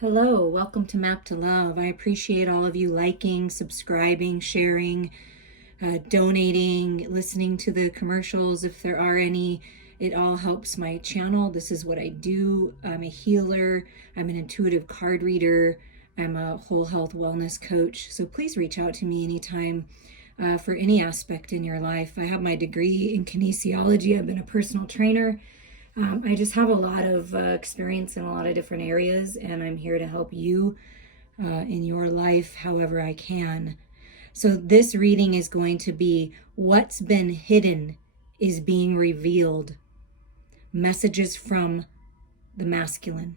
Hello, welcome to Map to Love. I appreciate all of you liking, subscribing, sharing, donating, listening to the commercials if there are any. It all helps my channel. This is what I do. I'm a healer, I'm an intuitive card reader, I'm a whole health wellness coach. So please reach out to me anytime for any aspect in your life. I have my degree in kinesiology, I've been a personal trainer. I just have a lot of experience in a lot of different areas, and I'm here to help you in your life however I can. So this reading is going to be What's Been Hidden is Being Revealed. Messages from the masculine.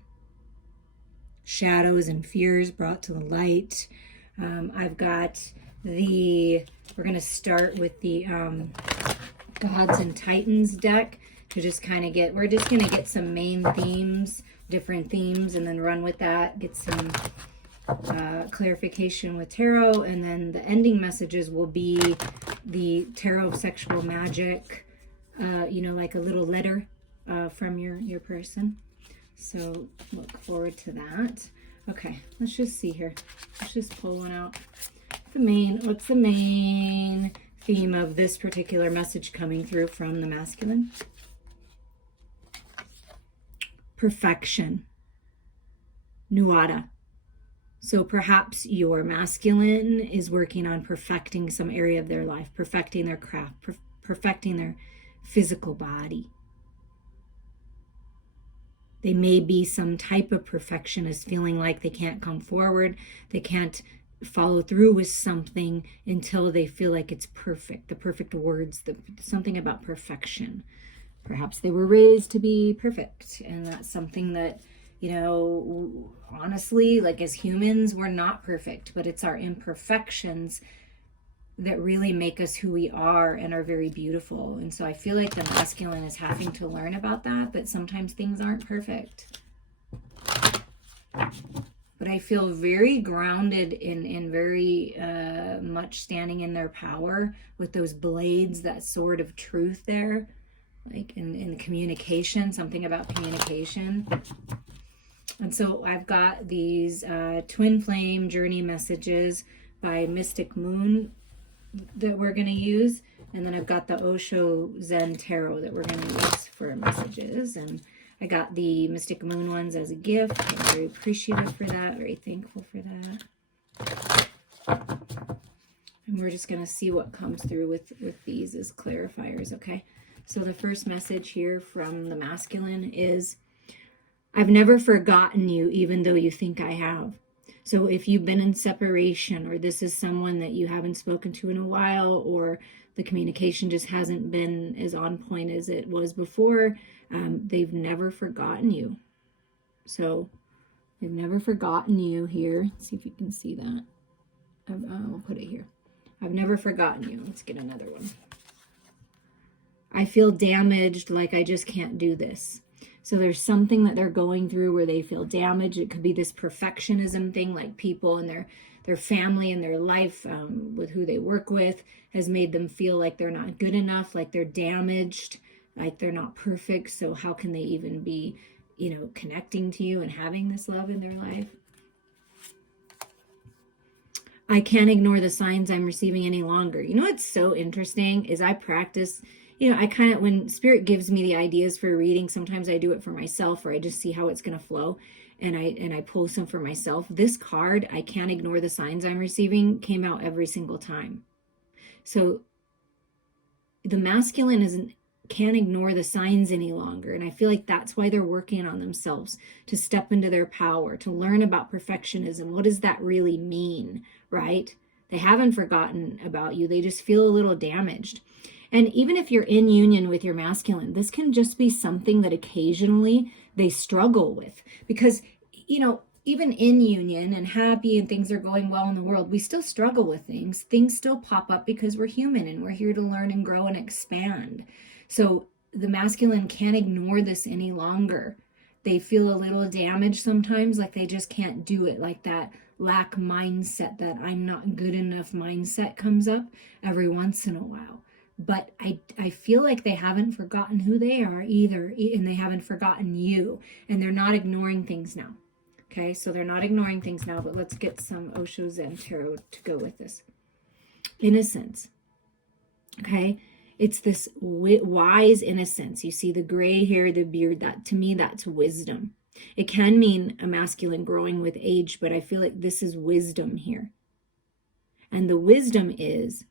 Shadows and fears brought to the light. I've got we're going to start with the Gods and Titans deck. To just kind of we're just going to get some main themes, different themes, and then run with that, get some clarification with tarot, and then the ending messages will be the tarot of sexual magic, like a little letter from your person. So look forward to that. Okay, let's just see here. Let's just pull one out. What's the main theme of this particular message coming through from the masculine? Perfection. Nuada. So perhaps your masculine is working on perfecting some area of their life, perfecting their craft, perfecting their physical body. They may be some type of perfectionist, feeling like they can't come forward, they can't follow through with something until they feel like it's perfect, the perfect words, something about perfection. Perhaps they were raised to be perfect, and that's something that, honestly, like as humans, we're not perfect, but it's our imperfections that really make us who we are and are very beautiful. And so I feel like the masculine is having to learn about that sometimes things aren't perfect. But I feel very grounded in very much standing in their power with those blades, that sword of truth there. Like in communication, something about communication. And so I've got these twin flame journey messages by Mystic Moon that we're going to use. And then I've got the Osho Zen Tarot that we're going to use for messages. And I got the Mystic Moon ones as a gift. I'm very appreciative for that, very thankful for that. And we're just going to see what comes through with these as clarifiers, okay? So the first message here from the masculine is, I've never forgotten you, even though you think I have. So if you've been in separation, or this is someone that you haven't spoken to in a while, or the communication just hasn't been as on point as it was before, they've never forgotten you. So they've never forgotten you here. Let's see if you can see that. I'll put it here. I've never forgotten you. Let's get another one. I feel damaged, like I just can't do this. So there's something that they're going through where they feel damaged. It could be this perfectionism thing, like people and their family and their life with who they work with has made them feel like they're not good enough, like they're damaged, like they're not perfect. So how can they even be, connecting to you and having this love in their life? I can't ignore the signs I'm receiving any longer. What's so interesting is I practice, when Spirit gives me the ideas for a reading, sometimes I do it for myself, or I just see how it's going to flow, and I pull some for myself. This card, I can't ignore the signs I'm receiving, came out every single time. So the masculine can't ignore the signs any longer, and I feel like that's why they're working on themselves, to step into their power, to learn about perfectionism. What does that really mean, right? They haven't forgotten about you. They just feel a little damaged. And even if you're in union with your masculine, this can just be something that occasionally they struggle with. Because, even in union and happy and things are going well in the world, we still struggle with things. Things still pop up because we're human and we're here to learn and grow and expand. So the masculine can't ignore this any longer. They feel a little damaged sometimes, like they just can't do it, like that lack mindset, that I'm not good enough mindset comes up every once in a while. But I feel like they haven't forgotten who they are either, and they haven't forgotten you, and they're not ignoring things now. Okay, so they're not ignoring things now, but let's get some Osho Zen Tarot to go with this. Innocence. Okay, it's this wise innocence. You see the gray hair, the beard, that to me, that's wisdom. It can mean a masculine growing with age, but I feel like this is wisdom here. And the wisdom is,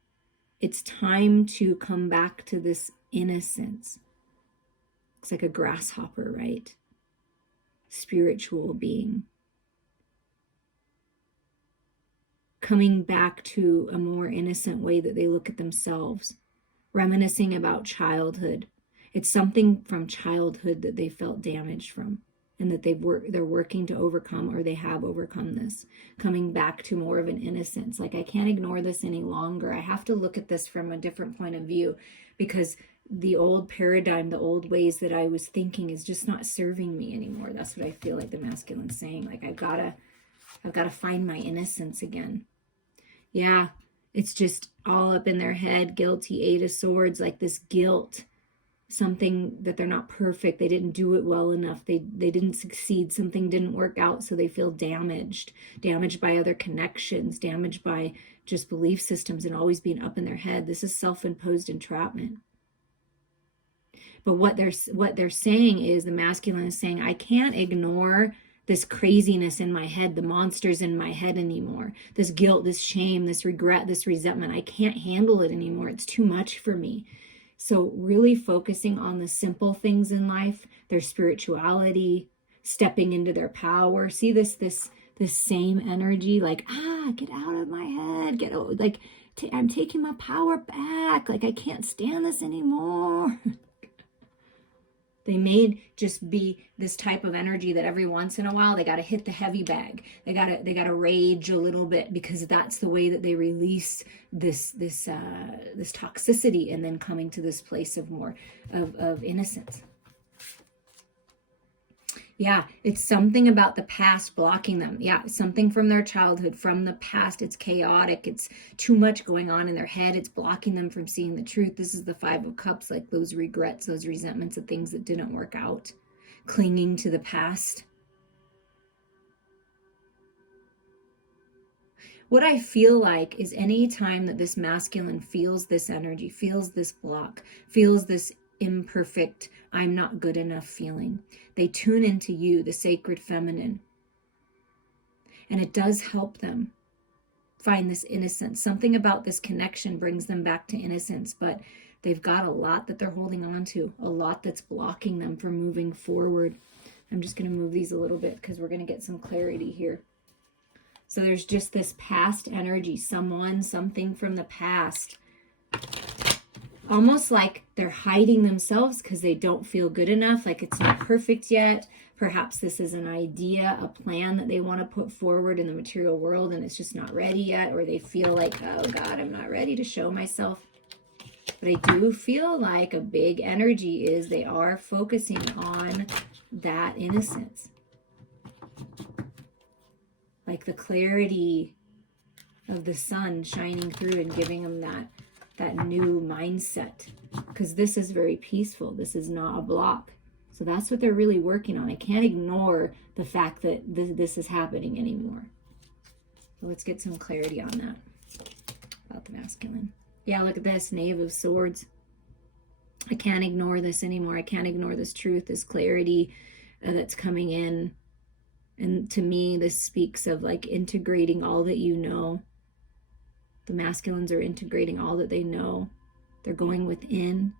it's time to come back to this innocence. It's like a grasshopper, right? Spiritual being. Coming back to a more innocent way that they look at themselves. Reminiscing about childhood. It's something from childhood that they felt damaged from, and that they're working to overcome, or they have overcome this. Coming back to more of an innocence. Like, I can't ignore this any longer. I have to look at this from a different point of view, because the old paradigm, the old ways that I was thinking is just not serving me anymore. That's what I feel like the masculine's saying. Like, I've got to find my innocence again. Yeah, it's just all up in their head. Guilty, 8 of Swords, like this guilt. Something that they're not perfect. They didn't do it well enough. They didn't succeed. Something didn't work out, so they feel damaged. Damaged by other connections. Damaged by just belief systems and always being up in their head. This is self-imposed entrapment. But what they're saying is, the masculine is saying, I can't ignore this craziness in my head, the monsters in my head anymore. This guilt, this shame, this regret, this resentment. I can't handle it anymore. It's too much for me. So really focusing on the simple things in life, their spirituality, stepping into their power. See this same energy, like, get out of my head, I'm taking my power back. Like, I can't stand this anymore. They may just be this type of energy that every once in a while they got to hit the heavy bag. They got to rage a little bit, because that's the way that they release this toxicity, and then coming to this place of more of innocence. Yeah, it's something about the past blocking them. Yeah, something from their childhood, from the past. It's chaotic. It's too much going on in their head. It's blocking them from seeing the truth. This is the 5 of Cups, like those regrets, those resentments of things that didn't work out. Clinging to the past. What I feel like is, any time that this masculine feels this energy, feels this block, feels this imperfect, I'm not good enough feeling, they tune into you, the sacred feminine. And it does help them find this innocence. Something about this connection brings them back to innocence, but they've got a lot that they're holding on to, a lot that's blocking them from moving forward. I'm just going to move these a little bit because we're going to get some clarity here. So there's just this past energy, someone, something from the past. Almost like they're hiding themselves because they don't feel good enough, like it's not perfect yet. Perhaps this is an idea, a plan that they want to put forward in the material world, and it's just not ready yet, or they feel like, oh God, I'm not ready to show myself. But I do feel like a big energy is they are focusing on that innocence. Like the clarity of the sun shining through and giving them that new mindset, because this is very peaceful. This is not a block. So that's what they're really working on. I can't ignore the fact that this is happening anymore. So let's get some clarity on that about the masculine. Yeah, look at this, Knave of Swords. I can't ignore this anymore. I can't ignore this truth, this clarity that's coming in. And to me, this speaks of like integrating all that you know. The masculines are integrating all that they know. They're going within.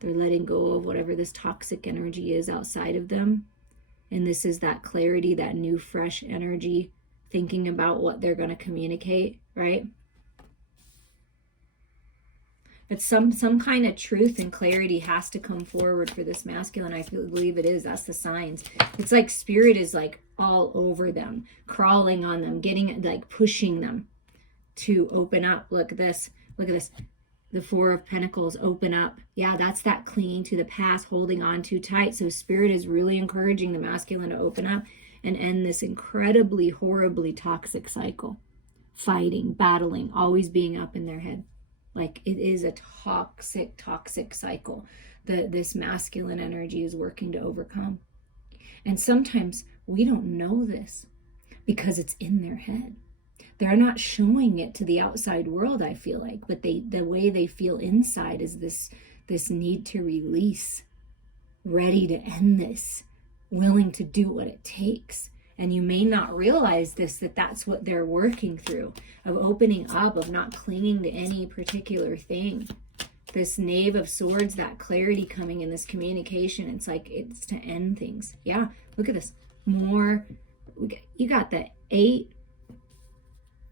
They're letting go of whatever this toxic energy is outside of them. And this is that clarity, that new, fresh energy, thinking about what they're going to communicate, right? But some kind of truth and clarity has to come forward for this masculine. I believe it is. That's the signs. It's like spirit is like all over them, crawling on them, getting like pushing them to open up. Look at this. Look at this. The 4 of Pentacles, open up. Yeah, that's that clinging to the past, holding on too tight. So spirit is really encouraging the masculine to open up and end this incredibly, horribly toxic cycle. Fighting, battling, always being up in their head. Like it is a toxic cycle that this masculine energy is working to overcome. And sometimes We don't know this because it's in their head. They're not showing it to the outside world, I feel like, but the way they feel inside is this need to release, ready to end this, willing to do what it takes. And you may not realize this, that that's what they're working through, of opening up, of not clinging to any particular thing. This Knave of Swords, that clarity coming in this communication, it's like it's to end things. Yeah, look at this. More, you got the 8,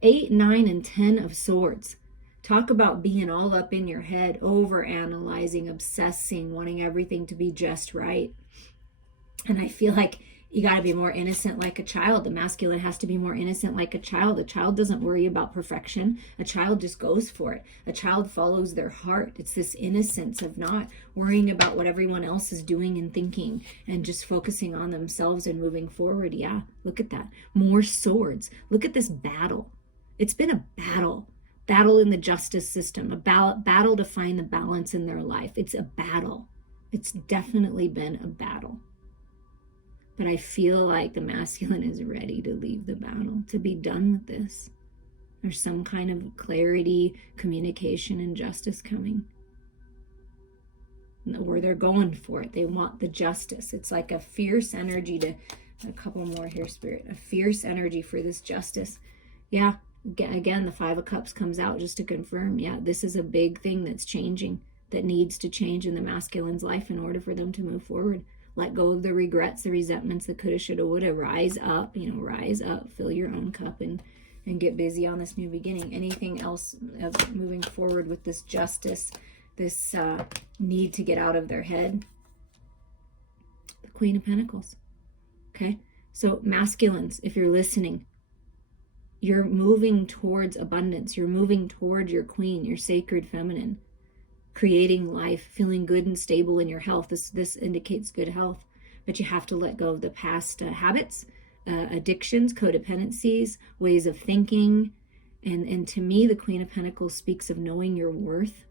9, and 10 of Swords. Talk about being all up in your head, over analyzing, obsessing, wanting everything to be just right. And I feel like you got to be more innocent like a child. The masculine has to be more innocent like a child. A child doesn't worry about perfection. A child just goes for it. A child follows their heart. It's this innocence of not worrying about what everyone else is doing and thinking, and just focusing on themselves and moving forward. Yeah, look at that. More swords. Look at this battle. It's been a battle in the justice system, a battle to find the balance in their life. It's a battle. It's definitely been a battle. But I feel like the masculine is ready to leave the battle, to be done with this. There's some kind of clarity, communication, and justice coming. Where they're going for it. They want the justice. It's like a fierce energy to, a couple more here, Spirit, a fierce energy for this justice. Yeah, again, the 5 of Cups comes out just to confirm, yeah, this is a big thing that's changing, that needs to change in the masculine's life in order for them to move forward. Let go of the regrets, the resentments, the coulda, shoulda, woulda. Rise up, rise up, fill your own cup, and get busy on this new beginning. Anything else of moving forward with this justice, this need to get out of their head? The Queen of Pentacles. Okay, so masculines, if you're listening, you're moving towards abundance. You're moving toward your queen, your sacred feminine. Creating life, feeling good and stable in your health. This indicates good health, but you have to let go of the past habits, addictions, codependencies, ways of thinking. And to me, the Queen of Pentacles speaks of knowing your worth,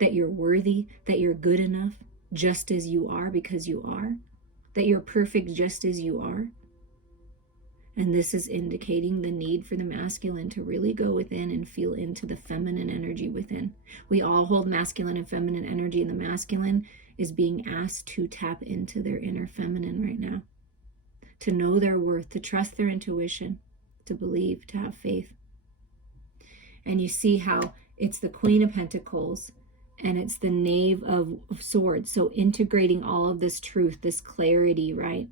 that you're worthy, that you're good enough just as you are, because you are, that you're perfect just as you are. And this is indicating the need for the masculine to really go within and feel into the feminine energy within. We all hold masculine and feminine energy, and the masculine is being asked to tap into their inner feminine right now, to know their worth, to trust their intuition, to believe, to have faith. And you see how it's the Queen of Pentacles and it's the Knave of Swords. So integrating all of this truth, this clarity, right?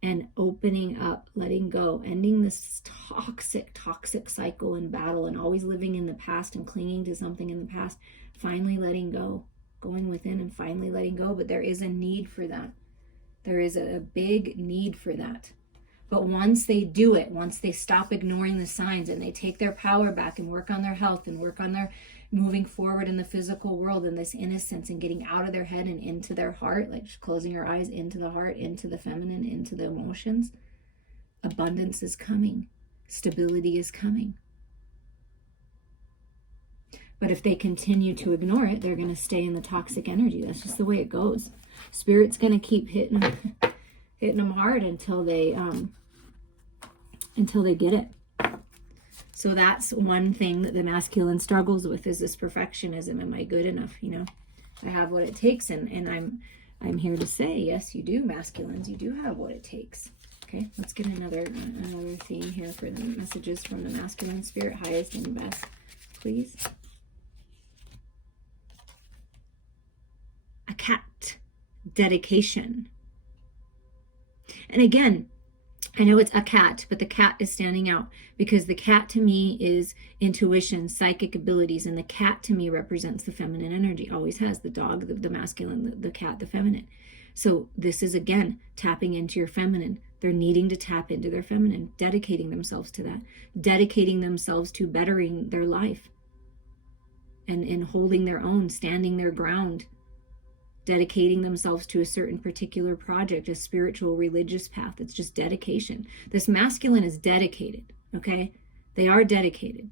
And opening up, letting go, ending this toxic cycle and battle, and always living in the past and clinging to something in the past. Finally letting go, going within and finally letting go. But there is a need for that. There is a big need for that. But once they do it, once they stop ignoring the signs and they take their power back and work on their health and work on their moving forward in the physical world and this innocence and getting out of their head and into their heart, like just closing your eyes into the heart, into the feminine, into the emotions, abundance is coming. Stability is coming. But if they continue to ignore it, they're going to stay in the toxic energy. That's just the way it goes. Spirit's going to keep hitting them hard until they get it. So that's one thing that the masculine struggles with, is this perfectionism. Am I good enough? I have what it takes, and I'm here to say, yes, you do, masculines. You do have what it takes. Okay, let's get another theme here for the messages from the masculine spirit, highest and best, please. A cat, dedication. And again, I know it's a cat, but the cat is standing out because the cat to me is intuition, psychic abilities, and the cat to me represents the feminine energy. Always has. The dog, the masculine, the cat, the feminine. So this is, again, tapping into your feminine. They're needing to tap into their feminine, dedicating themselves to that, dedicating themselves to bettering their life and holding their own, standing their ground, dedicating themselves to a certain particular project, a spiritual, religious path. It's just dedication. This masculine is dedicated, okay? They are dedicated.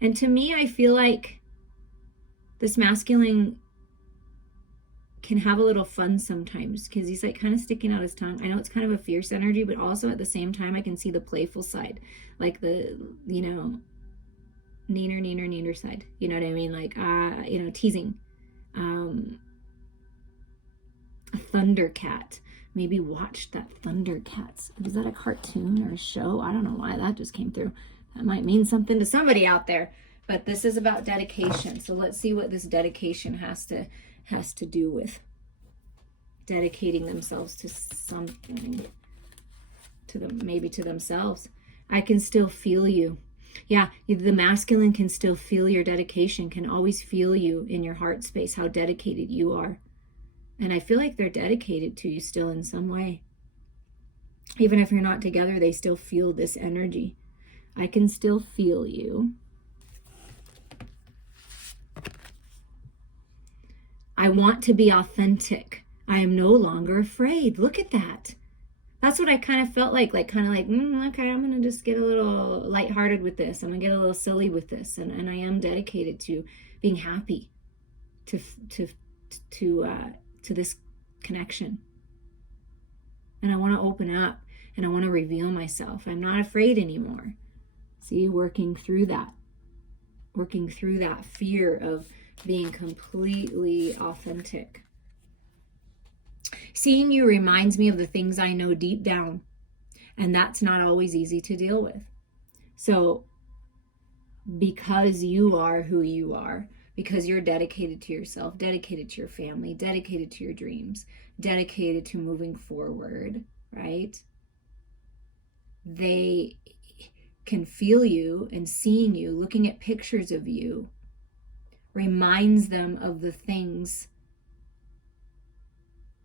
And to me, I feel like this masculine can have a little fun sometimes because he's like kind of sticking out his tongue. I know it's kind of a fierce energy, but also at the same time I can see the playful side, like the, you know, neener side. You know what I mean? Like, you know, teasing. A Thundercat. Maybe watch that Thundercats. Is that a cartoon or a show? I don't know why that just came through. That might mean something to somebody out there. But this is about dedication. So let's see what this dedication has to do with dedicating themselves to something, to them, maybe to themselves. I can still feel you. Yeah, the masculine can still feel your dedication, can always feel you in your heart space, how dedicated you are. And I feel like they're dedicated to you still in some way. Even if you're not together, they still feel this energy. I can still feel you. I want to be authentic. I am no longer afraid. Look at that. That's what I kind of felt like okay, I'm going to just get a little lighthearted with this. I'm going to get a little silly with this. And I am dedicated to being happy, to this connection. And I want to open up and I want to reveal myself. I'm not afraid anymore. See, working through that fear of being completely authentic. Seeing you reminds me of the things I know deep down, and that's not always easy to deal with. So because you are who you are, because you're dedicated to yourself, dedicated to your family, dedicated to your dreams, dedicated to moving forward, right? They can feel you, and seeing you, looking at pictures of you, reminds them of the things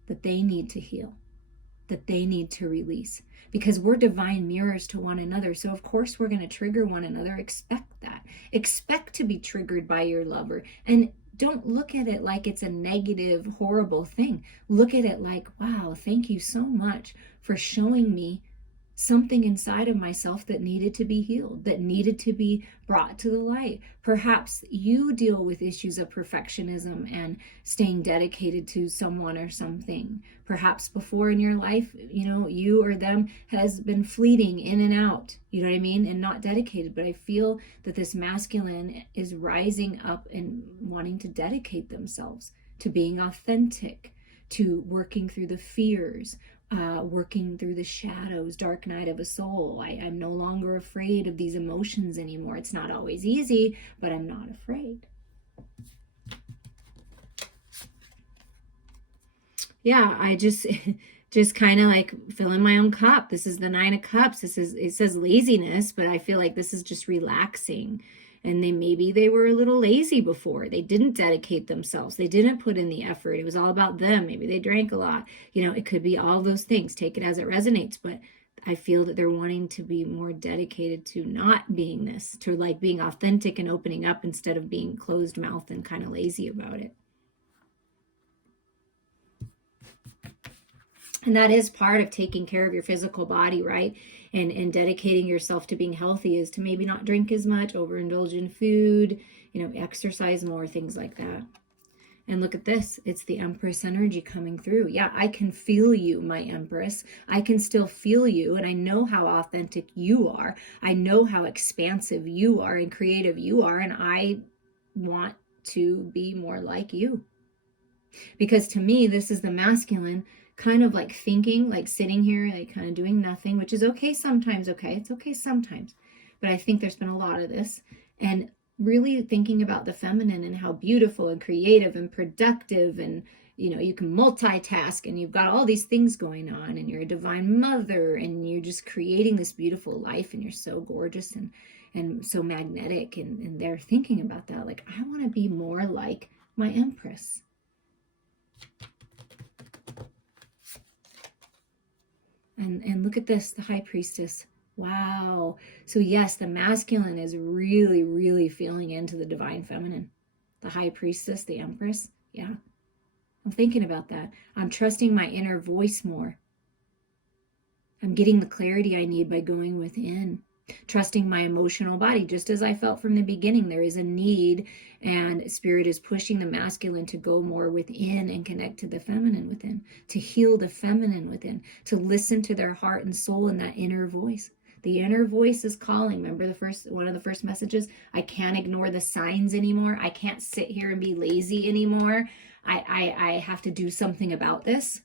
that they need to heal, that they need to release. Because we're divine mirrors to one another. So of course we're going to trigger one another. Expect that. Expect to be triggered by your lover. And don't look at it like it's a negative, horrible thing. Look at it like, wow, thank you so much for showing me something inside of myself that needed to be healed, that needed to be brought to the light. Perhaps you deal with issues of perfectionism and staying dedicated to someone or something. Perhaps before in your life, you or them has been fleeting in and out, you know what I mean? And not dedicated. But I feel that this masculine is rising up and wanting to dedicate themselves to being authentic, to working through the fears, working through the shadows, dark night of a soul. I'm no longer afraid of these emotions anymore. It's not always easy, but I'm not afraid. Yeah, I just kind of like filling my own cup. This is the 9 of Cups. It says laziness, but I feel like this is just relaxing. And maybe they were a little lazy before. They didn't dedicate themselves. They didn't put in the effort. It was all about them. Maybe they drank a lot. It could be all those things. Take it as it resonates. But I feel that they're wanting to be more dedicated to not being this, to like being authentic and opening up instead of being closed mouthed and kind of lazy about it. And that is part of taking care of your physical body, right? And dedicating yourself to being healthy is to maybe not drink as much, overindulge in food, exercise more, things like that. And look at this. It's the Empress energy coming through. Yeah, I can feel you, my Empress. I can still feel you. And I know how authentic you are. I know how expansive you are and creative you are. And I want to be more like you. Because to me, this is the masculine kind of like thinking, like sitting here, like kind of doing nothing, which is okay sometimes, okay? It's okay sometimes. But I think there's been a lot of this. And really thinking about the feminine and how beautiful and creative and productive and, you can multitask and you've got all these things going on and you're a divine mother and you're just creating this beautiful life and you're so gorgeous and so magnetic. And they're thinking about that. Like, I want to be more like my Empress. And look at this, the High Priestess. Wow. So yes, the masculine is really, really feeling into the divine feminine. The High Priestess, the Empress. Yeah. I'm thinking about that. I'm trusting my inner voice more. I'm getting the clarity I need by going within. Trusting my emotional body, just as I felt from the beginning, there is a need, and Spirit is pushing the masculine to go more within and connect to the feminine within, to heal the feminine within, to listen to their heart and soul and that inner voice. The inner voice is calling. Remember one of the first messages? I can't ignore the signs anymore. I can't sit here and be lazy anymore. I have to do something about this.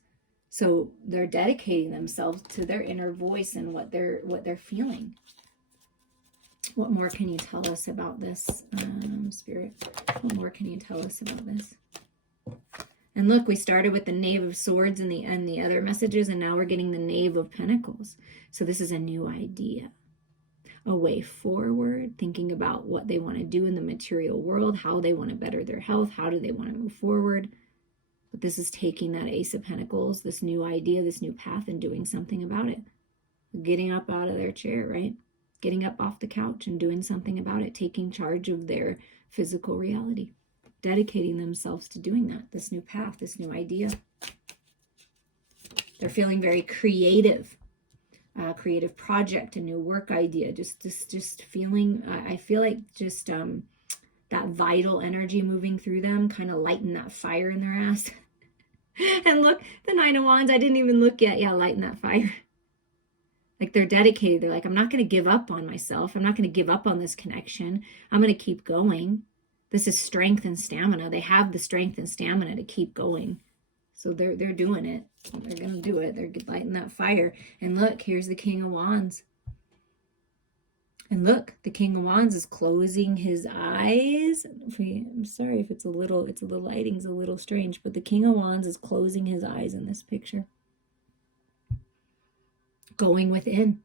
So they're dedicating themselves to their inner voice and what they're feeling. What more can you tell us about this, Spirit? What more can you tell us about this? And look, we started with the Knave of Swords and the other messages, and now we're getting the Knave of Pentacles. So this is a new idea, a way forward, thinking about what they want to do in the material world, how they want to better their health, how do they want to move forward. But this is taking that Ace of Pentacles, this new idea, this new path, and doing something about it. Getting up out of their chair, right? Getting up off the couch and doing something about it, taking charge of their physical reality, dedicating themselves to doing that, this new path, this new idea. They're feeling very creative, creative project, a new work idea, just feeling, I feel like just that vital energy moving through them, kind of lighting that fire in their ass. And look, the Nine of Wands, I didn't even look yet. Yeah, lighting that fire. Like they're dedicated. They're like, I'm not going to give up on myself. I'm not going to give up on this connection. I'm going to keep going. This is strength and stamina. They have the strength and stamina to keep going. So they're doing it. They're going to do it. They're lighting that fire. And look, here's the King of Wands. And look, the King of Wands is closing his eyes. I'm sorry if the lighting's a little strange, but the King of Wands is closing his eyes in this picture. Going within,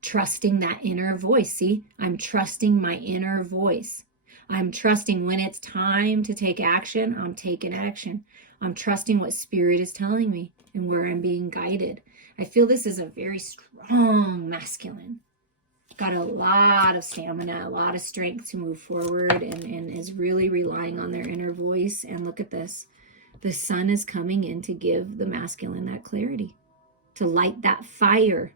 trusting that inner voice. See, I'm trusting my inner voice. I'm trusting when it's time to take action, I'm taking action. I'm trusting what Spirit is telling me and where I'm being guided. I feel this is a very strong masculine. Got a lot of stamina, a lot of strength to move forward, and is really relying on their inner voice. And look at this. The sun is coming in to give the masculine that clarity, to light that fire,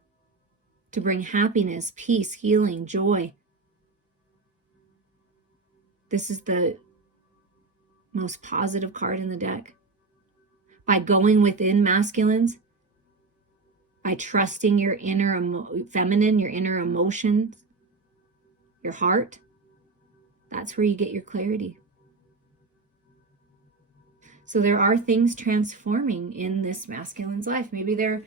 to bring happiness, peace, healing, joy. This is the most positive card in the deck. By going within, masculines, by trusting your inner feminine, your inner emotions, your heart, that's where you get your clarity. So there are things transforming in this masculine's life. Maybe they're,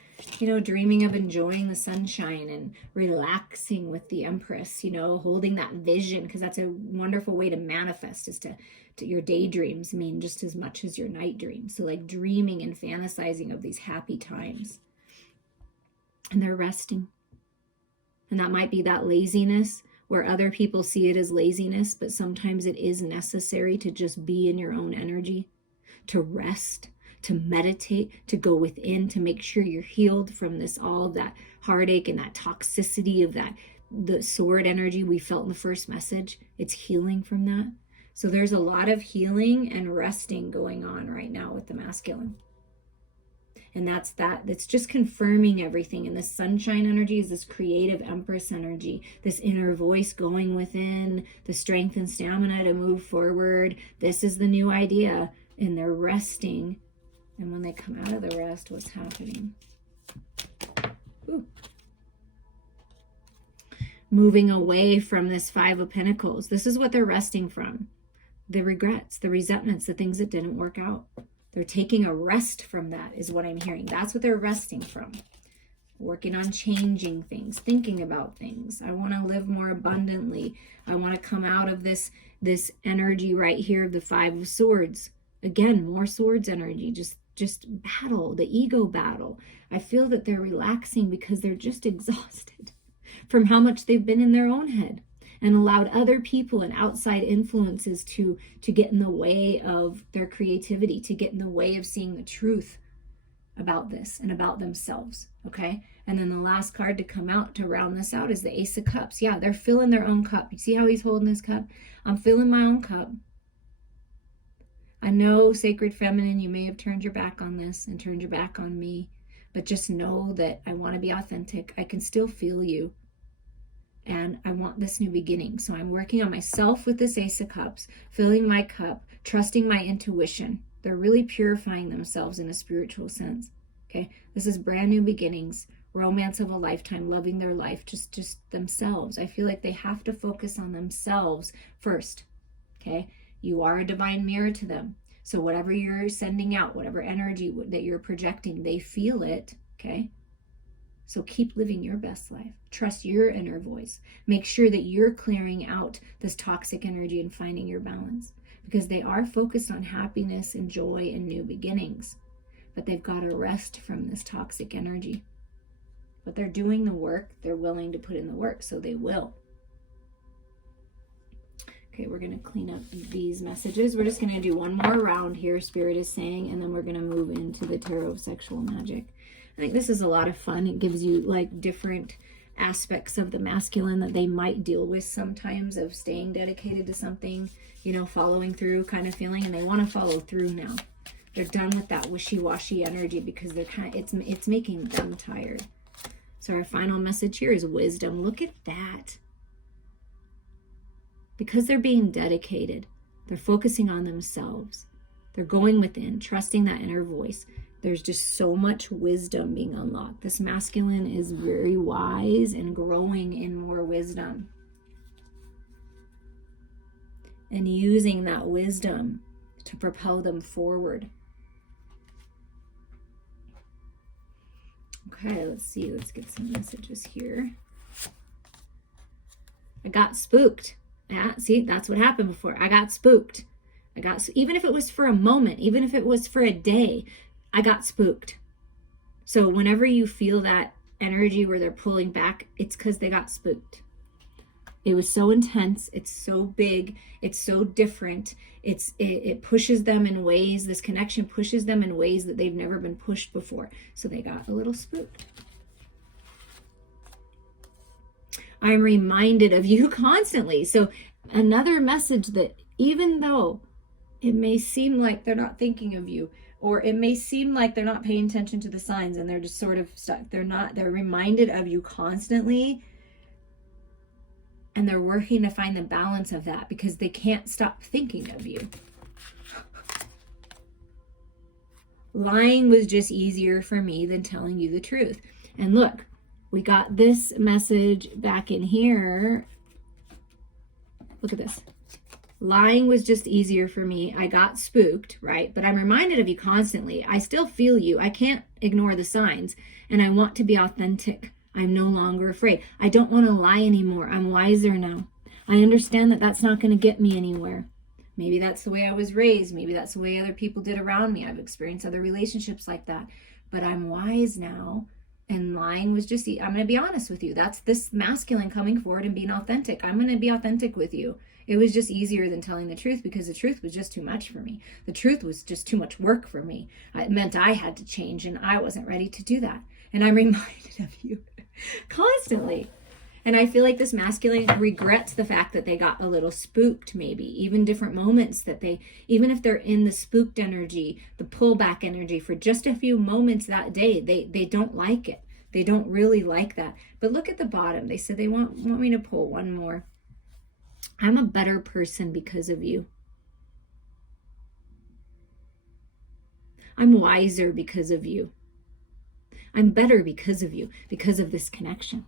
dreaming of enjoying the sunshine and relaxing with the Empress, holding that vision, because that's a wonderful way to manifest, is to your daydreams mean just as much as your night dreams. So like dreaming and fantasizing of these happy times. And they're resting. And that might be that laziness where other people see it as laziness, but sometimes it is necessary to just be in your own energy, to rest, to meditate, to go within, to make sure you're healed from all of that heartache and that toxicity of the sword energy we felt in the first message. It's healing from that. So there's a lot of healing and resting going on right now with the masculine. And that's just confirming everything. And this sunshine energy is this creative Empress energy, this inner voice going within, the strength and stamina to move forward. This is the new idea. And they're resting. And when they come out of the rest, what's happening? Ooh. Moving away from this Five of Pentacles. This is what they're resting from. The regrets, the resentments, the things that didn't work out. They're taking a rest from that, is what I'm hearing. That's what they're resting from. Working on changing things, thinking about things. I want to live more abundantly. I want to come out of this energy right here of the Five of Swords. Again, more swords energy, just battle, the ego battle. I feel that they're relaxing because they're just exhausted from how much they've been in their own head and allowed other people and outside influences to get in the way of their creativity, to get in the way of seeing the truth about this and about themselves, okay? And then the last card to come out to round this out is the Ace of Cups. Yeah, they're filling their own cup. You see how he's holding his cup? I'm filling my own cup. I know, Sacred Feminine, you may have turned your back on this and turned your back on me, but just know that I want to be authentic. I can still feel you. and I want this new beginning. So I'm working on myself with this Ace of Cups, filling my cup, trusting my intuition. They're really purifying themselves in a spiritual sense. Okay, this is brand new beginnings, romance of a lifetime, loving their life, just themselves. I feel like they have to focus on themselves first. Okay, you are a divine mirror to them. So whatever you're sending out, whatever energy that you're projecting, they feel it. Okay, so keep living your best life. Trust your inner voice. Make sure that you're clearing out this toxic energy and finding your balance, because they are focused on happiness and joy and new beginnings, but they've got to rest from this toxic energy. But they're doing the work. They're willing to put in the work, so they will. Okay, we're going to clean up these messages. We're just going to do one more round here, Spirit is saying, and then we're going to move into the Tarot of Sexual Magic. I think this is a lot of fun. It gives you like different aspects of the masculine that they might deal with sometimes, of staying dedicated to something, you know, following through kind of feeling, and they want to follow through now. They're done with that wishy-washy energy because they're it's making them tired. So our final message here is wisdom. Look at that. Because they're being dedicated, they're focusing on themselves. They're going within, trusting that inner voice. There's just so much wisdom being unlocked. This masculine is very wise and growing in more wisdom. And using that wisdom to propel them forward. Okay, let's see. Let's get some messages here. I got spooked. Yeah, see, that's what happened before. I got spooked. Even if it was for a moment, even if it was for a day, I got spooked. So whenever you feel that energy where they're pulling back, it's because they got spooked. It was so intense. It's so big. It's so different. It pushes them in ways, this connection pushes them in ways that they've never been pushed before. So they got a little spooked. I'm reminded of you constantly. So another message that even though it may seem like they're not thinking of you, or it may seem like they're not paying attention to the signs and they're just sort of stuck, they're reminded of you constantly, and they're working to find the balance of that because they can't stop thinking of you. Lying was just easier for me than telling you the truth. And look, we got this message back in here. Look at this. Lying was just easier for me. I got spooked, right? But I'm reminded of you constantly. I still feel you. I can't ignore the signs. And I want to be authentic. I'm no longer afraid. I don't want to lie anymore. I'm wiser now. I understand that that's not going to get me anywhere. Maybe that's the way I was raised. Maybe that's the way other people did around me. I've experienced other relationships like that. But I'm wise now. And lying was just, I'm going to be honest with you. That's this masculine coming forward and being authentic. I'm going to be authentic with you. It was just easier than telling the truth because the truth was just too much for me. The truth was just too much work for me. It meant I had to change and I wasn't ready to do that. And I'm reminded of you constantly. And I feel like this masculine regrets the fact that they got a little spooked, maybe. Even different moments that even if they're in the spooked energy, the pullback energy for just a few moments that day, they don't like it. They don't really like that. But look at the bottom. They said they want me to pull one more. I'm a better person because of you. I'm wiser because of you. I'm better because of you, because of this connection.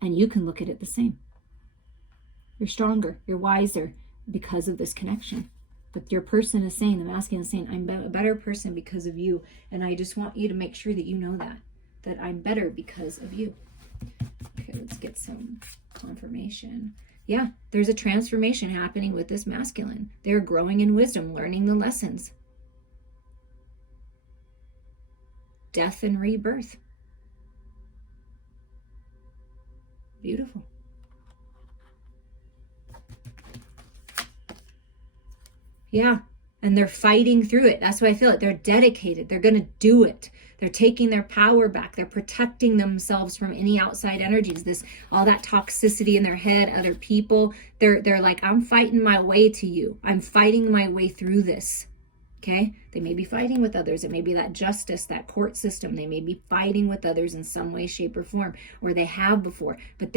And you can look at it the same. You're stronger, you're wiser because of this connection. But your person is saying, the masculine is saying, I'm a better person because of you. And I just want you to make sure that you know that I'm better because of you. Okay, let's get some confirmation. Yeah, there's a transformation happening with this masculine. They're growing in wisdom, learning the lessons. Death and rebirth. Beautiful. Yeah, and they're fighting through it. That's why I feel it. They're dedicated. They're going to do it. They're taking their power back. They're protecting themselves from any outside energies. All that toxicity in their head, other people. They're like, I'm fighting my way to you. I'm fighting my way through this. Okay, they may be fighting with others. It may be that justice, that court system. They may be fighting with others in some way, shape, or form, or they have before. But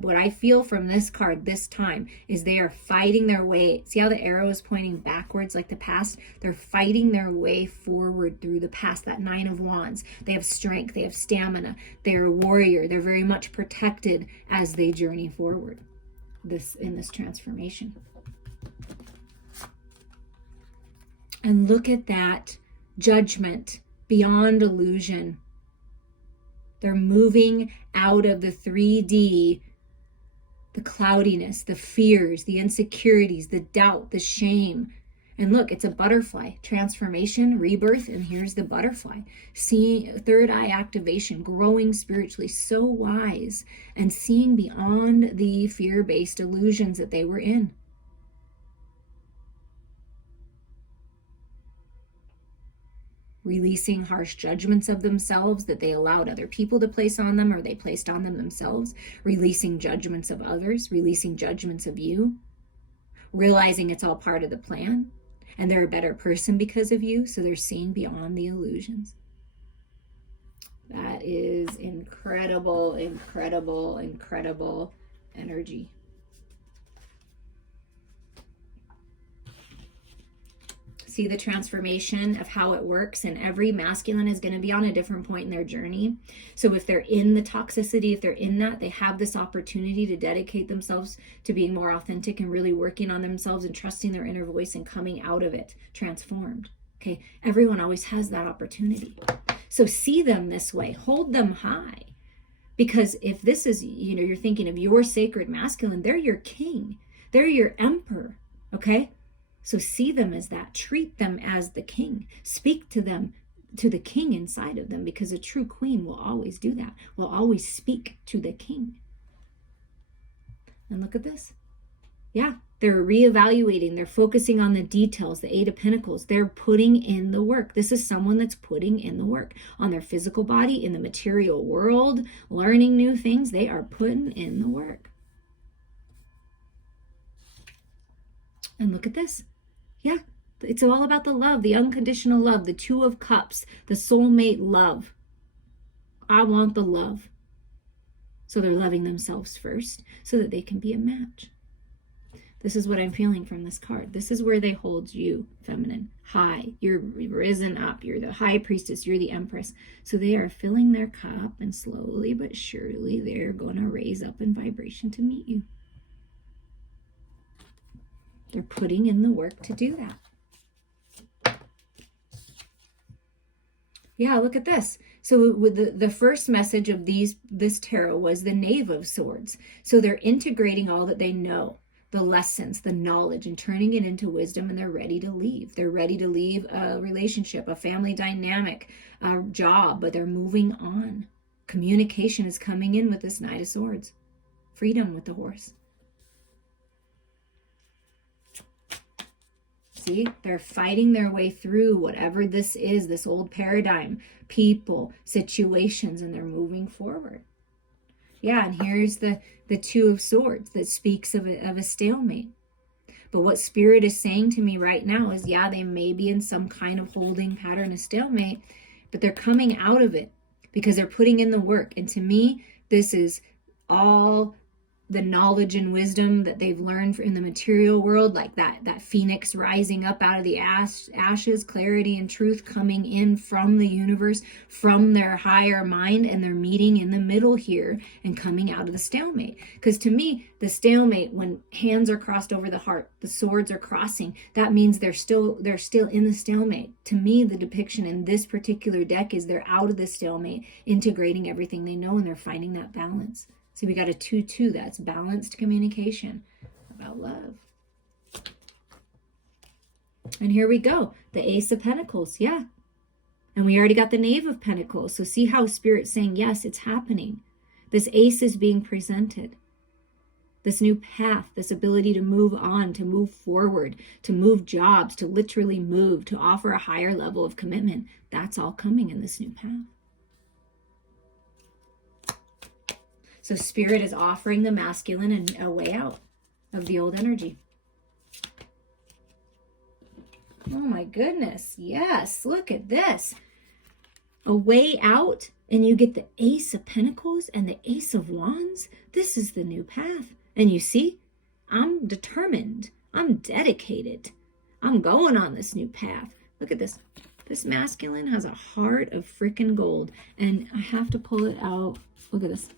what I feel from this card this time is they are fighting their way. See how the arrow is pointing backwards like the past? They're fighting their way forward through the past. That Nine of Wands. They have strength. They have stamina. They're a warrior. They're very much protected as they journey forward in this transformation. And look at that judgment beyond illusion. They're moving out of the 3D, the cloudiness, the fears, the insecurities, the doubt, the shame. And look, it's a butterfly, transformation, rebirth, and here's the butterfly. Seeing third eye activation, growing spiritually, so wise, and seeing beyond the fear-based illusions that they were in. Releasing harsh judgments of themselves that they allowed other people to place on them or they placed on them themselves. Releasing judgments of others, releasing judgments of you. Realizing it's all part of the plan and they're a better person because of you, so they're seeing beyond the illusions. That is incredible, incredible, incredible energy. See the transformation of how it works, and every masculine is going to be on a different point in their journey. So if they're in the toxicity, if they're in that, they have this opportunity to dedicate themselves to being more authentic and really working on themselves and trusting their inner voice and coming out of it transformed. Okay, everyone always has that opportunity. So see them this way, hold them high. Because if this is, you're thinking of your sacred masculine, they're your king, they're your emperor, okay? So see them as that, treat them as the king, speak to them, to the king inside of them, because a true queen will always do that, will always speak to the king. And look at this. Yeah, they're reevaluating, they're focusing on the details, the Eight of Pentacles, they're putting in the work. This is someone that's putting in the work on their physical body, in the material world, learning new things. They are putting in the work. And look at this. Yeah, it's all about the love, the unconditional love, the Two of Cups, the soulmate love. I want the love. So they're loving themselves first so that they can be a match. This is what I'm feeling from this card. This is where they hold you, feminine, high. You're risen up. You're the high priestess. You're the empress. So they are filling their cup, and slowly but surely they're going to raise up in vibration to meet you. They're putting in the work to do that. Yeah, look at this. So with the first message of this tarot was the Knave of Swords. So they're integrating all that they know, the lessons, the knowledge, and turning it into wisdom, and they're ready to leave. They're ready to leave a relationship, a family dynamic, a job, but they're moving on. Communication is coming in with this Knight of Swords. Freedom with the horse. See, they're fighting their way through whatever this is, this old paradigm, people, situations, and they're moving forward. Yeah, and here's the Two of Swords that speaks of a stalemate. But what Spirit is saying to me right now is, yeah, they may be in some kind of holding pattern, a stalemate, but they're coming out of it because they're putting in the work. And to me, this is all the knowledge and wisdom that they've learned in the material world, like that phoenix rising up out of the ashes, clarity and truth coming in from the universe, from their higher mind, and they're meeting in the middle here and coming out of the stalemate. Because to me, the stalemate, when hands are crossed over the heart, the swords are crossing, that means they're still in the stalemate. To me, the depiction in this particular deck is they're out of the stalemate, integrating everything they know, and they're finding that balance. So we got a 2-2, that's balanced communication about love. And here we go, the Ace of Pentacles, yeah. And we already got the Knave of Pentacles. So see how Spirit's saying, yes, it's happening. This ace is being presented. This new path, this ability to move on, to move forward, to move jobs, to literally move, to offer a higher level of commitment. That's all coming in this new path. So Spirit is offering the masculine a way out of the old energy. Oh my goodness. Yes, look at this. A way out, and you get the Ace of Pentacles and the Ace of Wands. This is the new path. And you see, I'm determined. I'm dedicated. I'm going on this new path. Look at this. This masculine has a heart of freaking gold. And I have to pull it out. Look at this.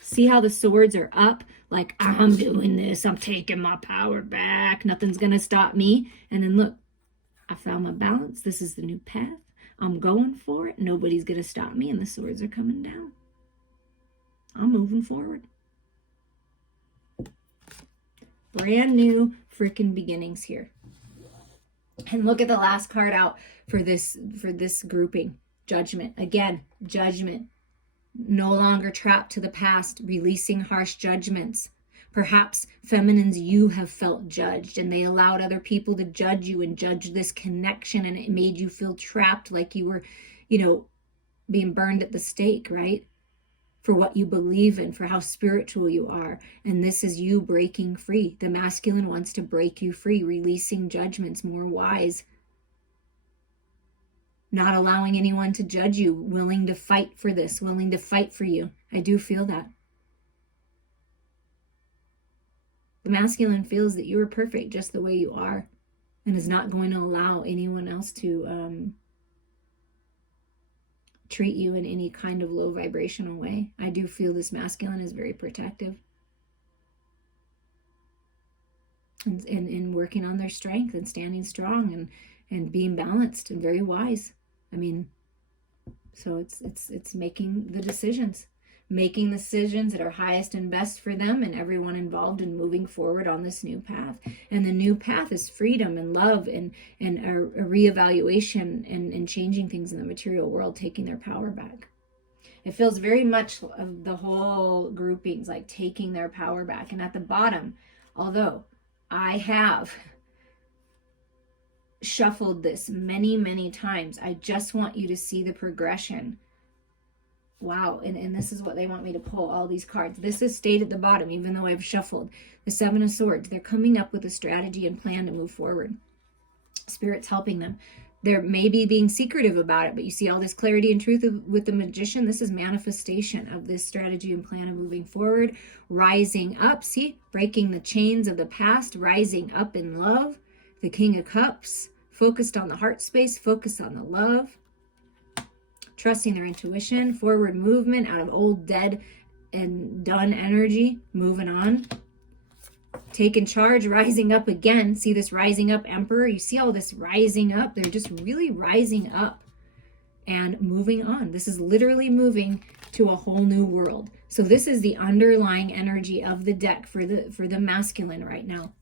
See how the swords are up? Like, I'm doing this. I'm taking my power back. Nothing's going to stop me. And then look, I found my balance. This is the new path. I'm going for it. Nobody's going to stop me. And the swords are coming down. I'm moving forward. Brand new freaking beginnings here. And look at the last card out for this grouping. Judgment. Again, judgment. No longer trapped to the past, releasing harsh judgments. Perhaps feminines, you have felt judged and they allowed other people to judge you and judge this connection, and it made you feel trapped, like you were, being burned at the stake, right? For what you believe in, for how spiritual you are. And this is you breaking free. The masculine wants to break you free, releasing judgments, more wise. Not allowing anyone to judge you, willing to fight for this, willing to fight for you. I do feel that. The masculine feels that you are perfect just the way you are and is not going to allow anyone else to treat you in any kind of low vibrational way. I do feel this masculine is very protective and working on their strength and standing strong and being balanced and very wise. I mean, so it's making the decisions that are highest and best for them and everyone involved in moving forward on this new path. And the new path is freedom and love and a reevaluation and changing things in the material world, taking their power back. It feels very much of the whole groupings like taking their power back. And at the bottom, although I have shuffled this many, many times, I just want you to see the progression. Wow, and this is what they want me to pull, all these cards. This is stayed at the bottom, even though I've shuffled. The Seven of Swords, they're coming up with a strategy and plan to move forward. Spirit's helping them. They're maybe being secretive about it, but you see all this clarity and truth with the Magician. This is manifestation of this strategy and plan of moving forward, rising up. See, breaking the chains of the past, rising up in love. The King of Cups, focused on the heart space, focused on the love. Trusting their intuition, forward movement out of old, dead, and done energy, moving on. Taking charge, rising up again. See this rising up Emperor? You see all this rising up? They're just really rising up and moving on. This is literally moving to a whole new world. So this is the underlying energy of the deck for the masculine right now.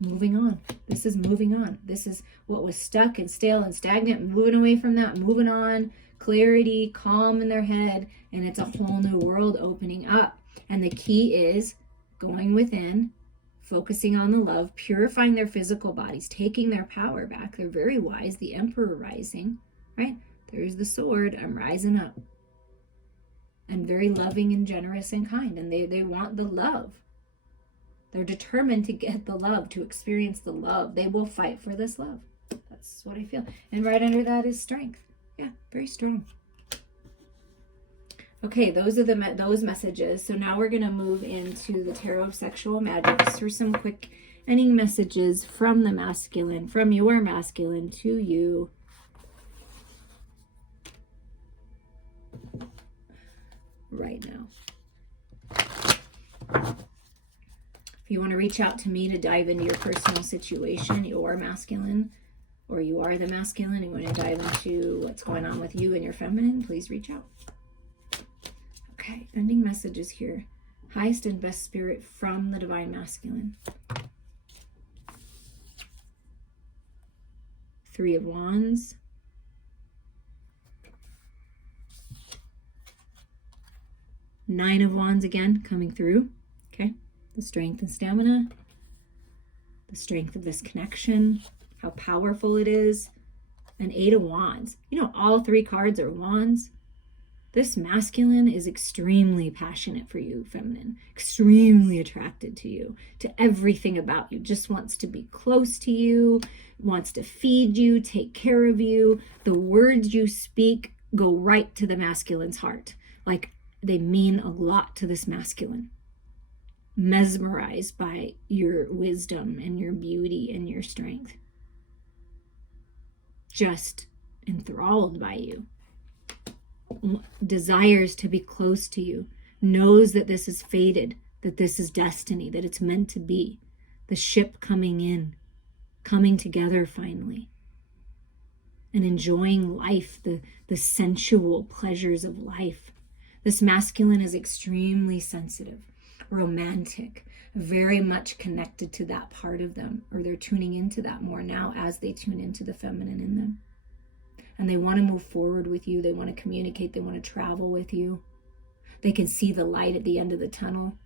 Moving on. This is moving on. This is what was stuck and stale and stagnant, moving away from that, moving on. Clarity, calm in their head, and it's a whole new world opening up. And the key is going within, focusing on the love, purifying their physical bodies, taking their power back. They're very wise. The Emperor rising, right? There's the sword. I'm rising up. And very loving and generous and kind. And they want the love. They're determined to get the love, to experience the love. They will fight for this love. That's what I feel. And right under that is strength. Yeah, very strong. Okay, those are those messages. So now we're going to move into the Tarot of Sexual Magic just for some quick ending messages from the masculine, from your masculine to you. Right now. If you want to reach out to me to dive into your personal situation, your masculine, or you are the masculine, and you want to dive into what's going on with you and your feminine, please reach out. Okay, ending messages here. Highest and best spirit from the divine masculine. Three of Wands. Nine of Wands again coming through. Okay. The strength and stamina, the strength of this connection, how powerful it is, and Eight of Wands. You know, all three cards are wands. This masculine is extremely passionate for you, feminine, extremely attracted to you, to everything about you, just wants to be close to you, wants to feed you, take care of you. The words you speak go right to the masculine's heart. Like, they mean a lot to this masculine. Mesmerized by your wisdom and your beauty and your strength. Just enthralled by you. Desires to be close to you, knows that this is fated, that this is destiny, that it's meant to be. The ship coming in, coming together finally, and enjoying life, the sensual pleasures of life. This masculine is extremely sensitive, romantic, very much connected to that part of them, or they're tuning into that more now as they tune into the feminine in them. And they want to move forward with you. They want to communicate. They want to travel with you. They can see the light at the end of the tunnel.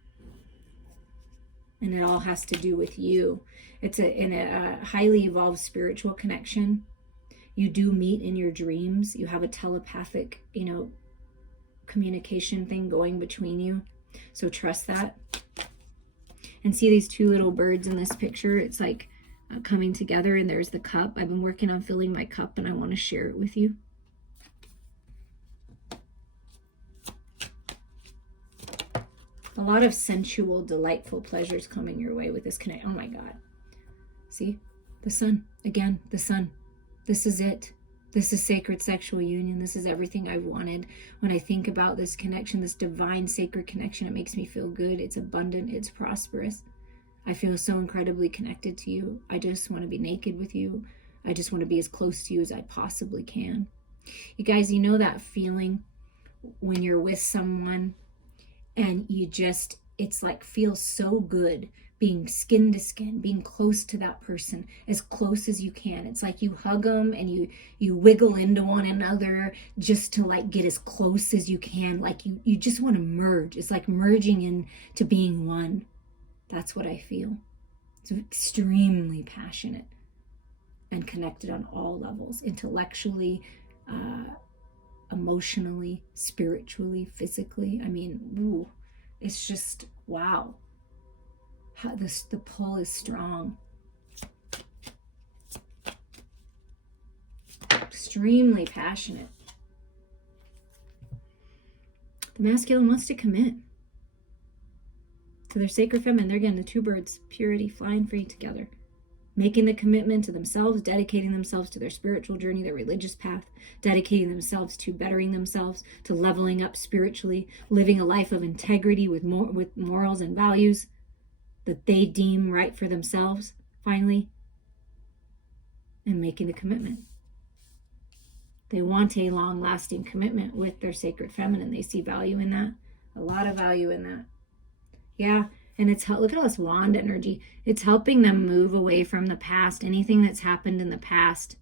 And it all has to do with you. It's in a highly evolved spiritual connection. You do meet in your dreams. You have a telepathic, communication thing going between you. So trust that. And see these two little birds in this picture? It's like coming together, and there's the cup. I've been working on filling my cup, and I want to share it with you. A lot of sensual, delightful pleasures coming your way with this connect. Oh my God. See? The sun. Again, the sun. This is it. This is sacred sexual union. This is everything I've wanted. When I think about this connection, this divine sacred connection, it makes me feel good. It's abundant. It's prosperous. I feel so incredibly connected to you. I just want to be naked with you. I just want to be as close to you as I possibly can. You guys, you know that feeling when you're with someone and it's like feels so good being skin to skin, being close to that person, as close as you can. It's like you hug them and you wiggle into one another just to like get as close as you can. Like you just want to merge. It's like merging into being one. That's what I feel. It's extremely passionate and connected on all levels, intellectually, emotionally, spiritually, physically. I mean, it's just, wow. How the pull is strong. Extremely passionate. The masculine wants to commit to their sacred feminine. They're again the two birds, purity, flying free together, making the commitment to themselves, dedicating themselves to their spiritual journey, their religious path, dedicating themselves to bettering themselves, to leveling up spiritually, living a life of integrity with morals and values that they deem right for themselves, finally, and making the commitment. They want a long-lasting commitment with their sacred feminine. They see value in that, a lot of value in that. Yeah, and look at all this wand energy. It's helping them move away from the past, anything that's happened in the past.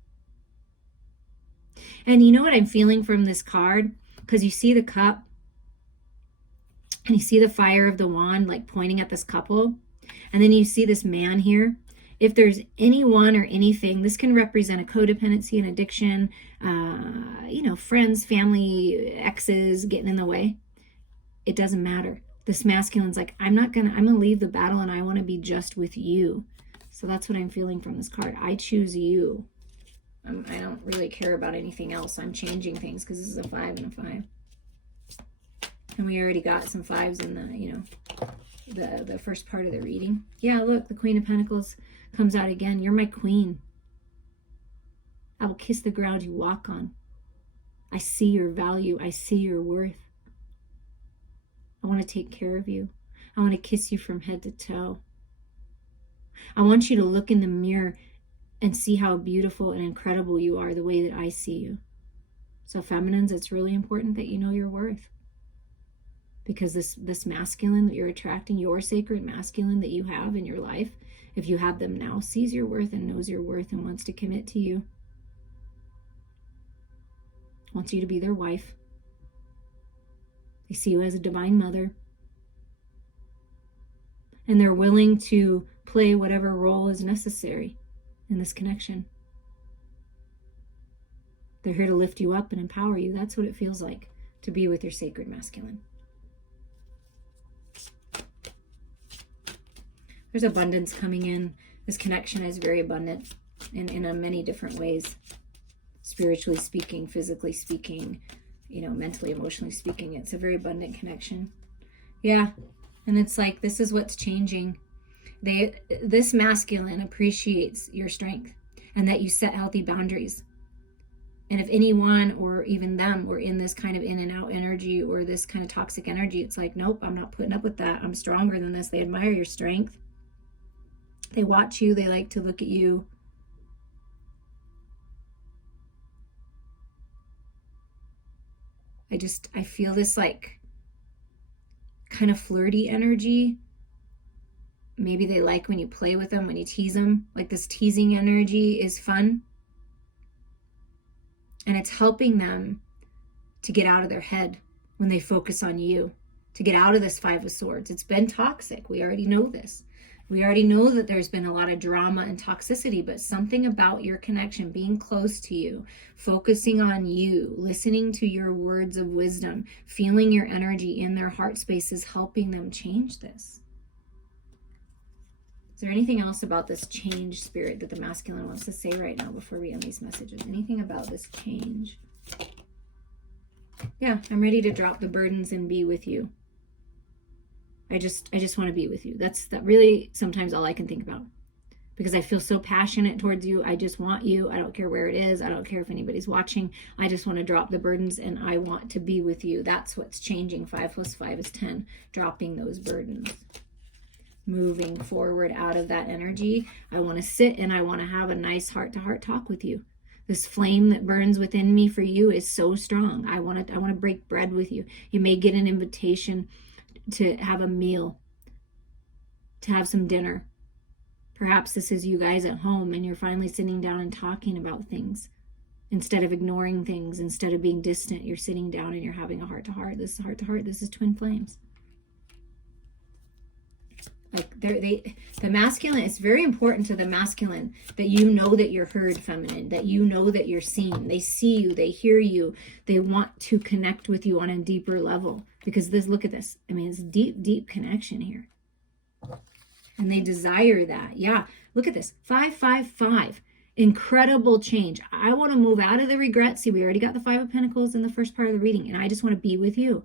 And you know what I'm feeling from this card? Because you see the cup, and you see the fire of the wand like pointing at this couple, and then you see this man here. If there's anyone or anything, this can represent a codependency, an addiction, friends, family, exes getting in the way. It doesn't matter. This masculine's like, I'm going to leave the battle and I want to be just with you. So that's what I'm feeling from this card. I choose you. I don't really care about anything else. I'm changing things because this is a 5 and a 5. And we already got some 5s in the first part of the reading. Yeah, look, the Queen of Pentacles comes out again. You're my queen. I will kiss the ground you walk on. I see your value. I see your worth. I want to take care of you. I want to kiss you from head to toe. I want you to look in the mirror and see how beautiful and incredible you are the way that I see you. So feminines, it's really important that you know your worth. Because this masculine that you're attracting, your sacred masculine that you have in your life, if you have them now, sees your worth and knows your worth and wants to commit to you. Wants you to be their wife. They see you as a divine mother. And they're willing to play whatever role is necessary in this connection. They're here to lift you up and empower you. That's what it feels like. to be with your sacred masculine. There's abundance coming in. This connection is very abundant in many different ways. Spiritually speaking, physically speaking, mentally, emotionally speaking. It's a very abundant connection. Yeah. And it's like, this is what's changing. This masculine appreciates your strength and that you set healthy boundaries. And if anyone or even them were in this kind of in and out energy or this kind of toxic energy, it's like, nope, I'm not putting up with that. I'm stronger than this. They admire your strength. They watch you. They like to look at you. I feel this like kind of flirty energy. Maybe they like when you play with them, when you tease them. Like this teasing energy is fun. And it's helping them to get out of their head when they focus on you, to get out of this Five of Swords. It's been toxic. We already know this. We already know that there's been a lot of drama and toxicity, but something about your connection, being close to you, focusing on you, listening to your words of wisdom, feeling your energy in their heart space is helping them change this. Is there anything else about this change spirit that the masculine wants to say right now before we end these messages? Anything about this change? Yeah, I'm ready to drop the burdens and be with you. I just want to be with you. That's really sometimes all I can think about, because I feel so passionate towards you. I just want you. I don't care where it is. I don't care if anybody's watching. I just want to drop the burdens and I want to be with you. That's what's changing. 5 + 5 is 10. Dropping those burdens. Moving forward out of that energy. I want to sit and I want to have a nice heart-to-heart talk with you. This flame that burns within me for you is so strong. I want to break bread with you. You may get an invitation to have a meal, to have some dinner. Perhaps this is you guys at home and you're finally sitting down and talking about things. Instead of ignoring things, instead of being distant, you're sitting down and you're having a heart-to-heart. This is heart-to-heart. This is twin flames. Like the masculine, it's very important to the masculine that you know that you're heard, feminine, that you know that you're seen. They see you, they hear you, they want to connect with you on a deeper level. Because look at this. I mean, it's deep, deep connection here. And they desire that. Yeah, look at this. 5, 5, 5. Incredible change. I want to move out of the regret. See, we already got the 5 of Pentacles in the first part of the reading. And I just want to be with you.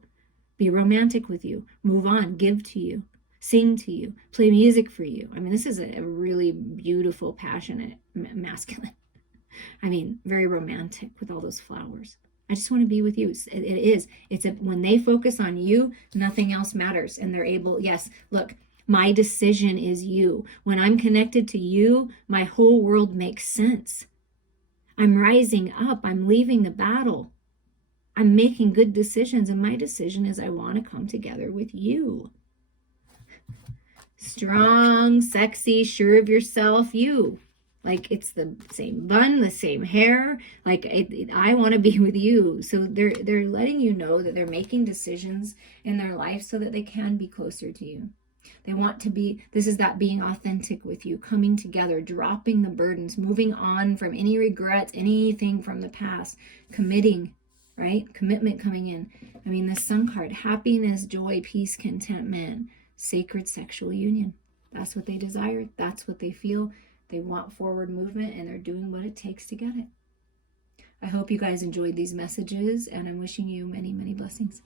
Be romantic with you. Move on. Give to you. Sing to you, play music for you. I mean, this is a really beautiful, passionate masculine. I mean, very romantic with all those flowers. I just want to be with you. When they focus on you, nothing else matters. And they're able, yes, look, my decision is you. When I'm connected to you, my whole world makes sense. I'm rising up. I'm leaving the battle. I'm making good decisions. And my decision is I want to come together with you. Strong, sexy, sure of yourself, you. Like, it's the same bun, the same hair. Like, I want to be with you. So they're letting you know that they're making decisions in their life so that they can be closer to you. They want to be, this is that being authentic with you, coming together, dropping the burdens, moving on from any regrets, anything from the past, committing, right? Commitment coming in. I mean, the Sun card, happiness, joy, peace, contentment. Sacred sexual union. That's what they desire. That's what they feel. They want forward movement and they're doing what it takes to get it. I hope you guys enjoyed these messages and I'm wishing you many, many blessings.